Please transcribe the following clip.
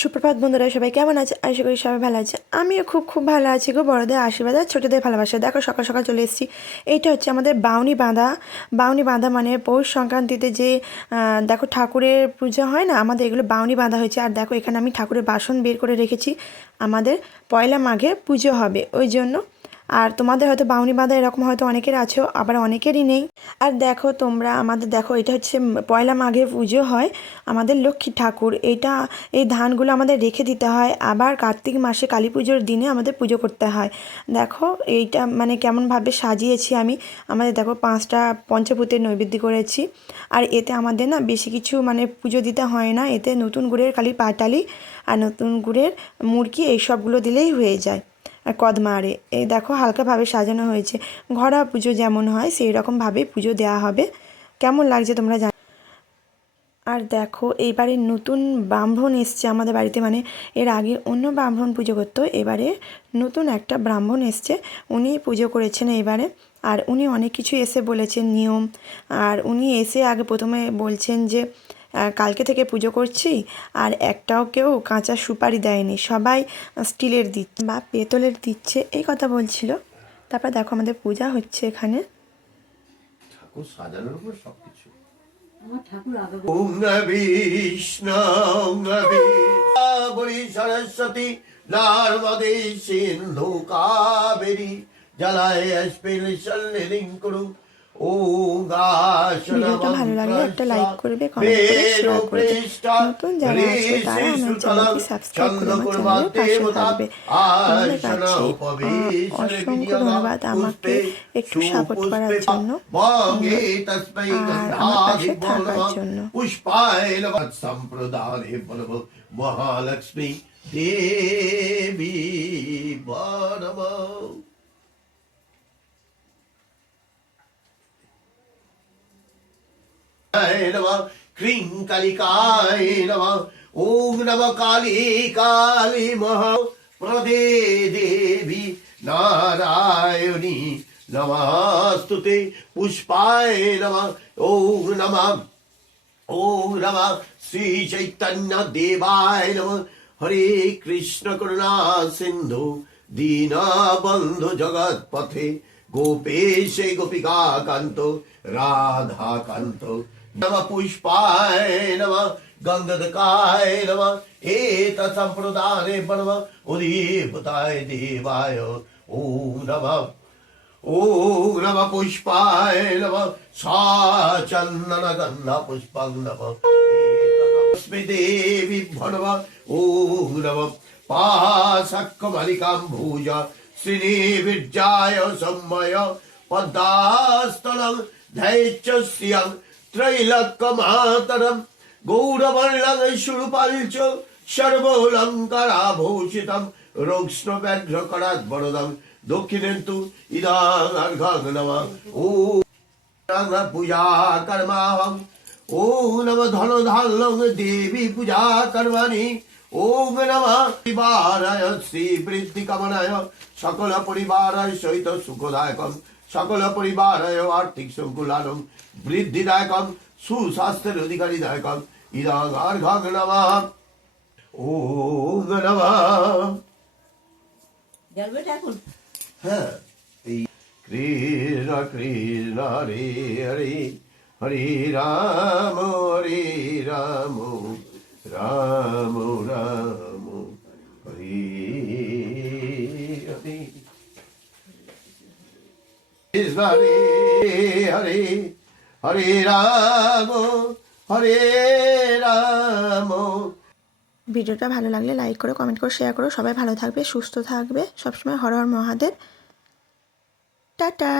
সুপ্রভাত বন্ধুরা, সবাই কেমন আছে? আশা করি সবাই ভালো আছে। আমিও খুব খুব ভালো আছি গো বড়দের আশীর্বাদ আর ছোটোদের ভালোবাসা। দেখো, সকাল সকাল চলে এসেছি। এইটা হচ্ছে আমাদের বাউনি বাঁধা। বাউনি বাঁধা মানে পৌষ সংক্রান্তিতে যে দেখো ঠাকুরের পুজো হয় না, আমাদের এগুলো বাউনি বাঁধা হয়েছে। আর দেখো, এখানে আমি ঠাকুরের বাসন বের করে রেখেছি। আমাদের পয়লা মাঘে পুজো হবে। ওই জন্য আর তোমাদের হয়তো বাউনি বাঁধা এরকম হয়তো অনেকের আছো আবার অনেকেরই নেই। আর দেখো তোমরা আমাদের, দেখো এটা হচ্ছে পয়লা মাঘে পুজো হয় আমাদের লক্ষ্মী ঠাকুর। এটা, এই ধানগুলো আমাদের রেখে দিতে হয়। আবার কার্তিক মাসে কালী পুজোর দিনে আমাদের পুজো করতে হয়। দেখো এইটা মানে কেমনভাবে সাজিয়েছি আমি। আমাদের দেখো পাঁচটা পঞ্চভূতের নৈবেদ্য করেছি। আর এতে আমাদের না বেশি কিছু মানে পুজো দিতে হয় না। এতে নতুন গুড়ের খালি পাটালি আর নতুন গুড়ের মুরগি এই সবগুলো দিলেই হয়ে যায়। আর কদমারে। এই দেখো হালকাভাবে সাজানো হয়েছে। ঘরোয়া পুজো যেমন হয় সেই রকমভাবেই পুজো দেওয়া হবে। কেমন লাগছে তোমরা জান আর দেখো, এইবারে নতুন ব্রাহ্মণ এসছে আমাদের বাড়িতে। মানে এর আগে অন্য ব্রাহ্মণ পুজো করতো, এবারে নতুন একটা ব্রাহ্মণ এসছে। উনি পুজো করেছেন এবারে আর উনি অনেক কিছু এসে বলেছেন, নিয়ম। আর উনি এসে আগে প্রথমে বলছেন যে কালকে থেকে পুজো করছি আর একটাও কেউ কাঁচা সুপারি দেয়নি সবাই স্টিলের দিচ্ছে। বা পেতলের দিচ্ছে এই কথা বলছিল। তারপর দেখো আমাদের পূজা হচ্ছে এখানে। ঠাকুর সাজানোর উপর সবকিছু। ওম সরস্বতী সিন্ধু কাবেরী জলায় কুরু ও ভিডিওটা ভালো লাগলে একটা লাইক করবে কমেন্ট করে শেয়ার করবে। নতুন যারা আছে তারা আমার চ্যানেলটি সাবস্ক্রাইব করে আমার চ্যানেলের পাশে থাকবে। তোমাদের কাছে অসংখ্য ধন্যবাদ আমাকে একটু সাপোর্ট করার জন্য। আর আমার পাশে থাকার জন্য। মহালক্ষ্মী দেবী বনম ক্রিং কালিকায় নমঃ ওম নমঃ কালী কালী মহা প্রদে দেবী নারায়ণী নমস্তুতে পুষ্পায় নমঃ ওম নমঃ ওম নমঃ শ্রী চৈতন্য দেবায় নমঃ হরে কৃষ্ণ করুণা সিন্ধু দীনবন্ধু জগৎ পথে গোপেশে গোপিকা কান্ত রাধা কান্ত নম পুষ্পায় নম গঙ্গদকায় নম এত সম্প্রদানে নম উদীপতায় দেবায় ওম নমঃ ওম নম পুষ্পায় নম সাচন্দন গন্ধ পুষ্পং নম তস্মৈ দেবী নম ওম নম পাশকমলিকাম ভুজ শ্রীনিবির্যায় সম্ময় পদ্মাস্তলং ধৈর্যশ্রিয়ং ত্রৈলক্যমাতরম গৌরবর্ণং সুরূপালচ সর্বলঙ্কারাভূষিতম। রোগ্ষ্ণব্যাঘ্রকরাৎ বরদং দক্ষিণেন্তু ইদাং অর্ঘং নম ও পূজা কর্মাহং। ও নম ধন ধাল্যং দেবী পূজা কর্মাণি। ওম নম সকল পরিবার আর্থিক সংকুলানম বৃদ্ধিদায়কম সুস্বাস্থ্যের নম। নম। জ্বলবে ঠাকুর হ্যাঁ এই কৃষ্ণ কৃষ্ণ হরে হরে হরে রাম হরে রাম রাম রাম। হরে হরে হরে রাম হরে রাম ভিডিওটা ভালো লাগলে লাইক করো কমেন্ট করো শেয়ার করো। সবাই ভালো থাকবে, সুস্থ থাকবে। সবসময় হর হর মহাদেব। টাটা।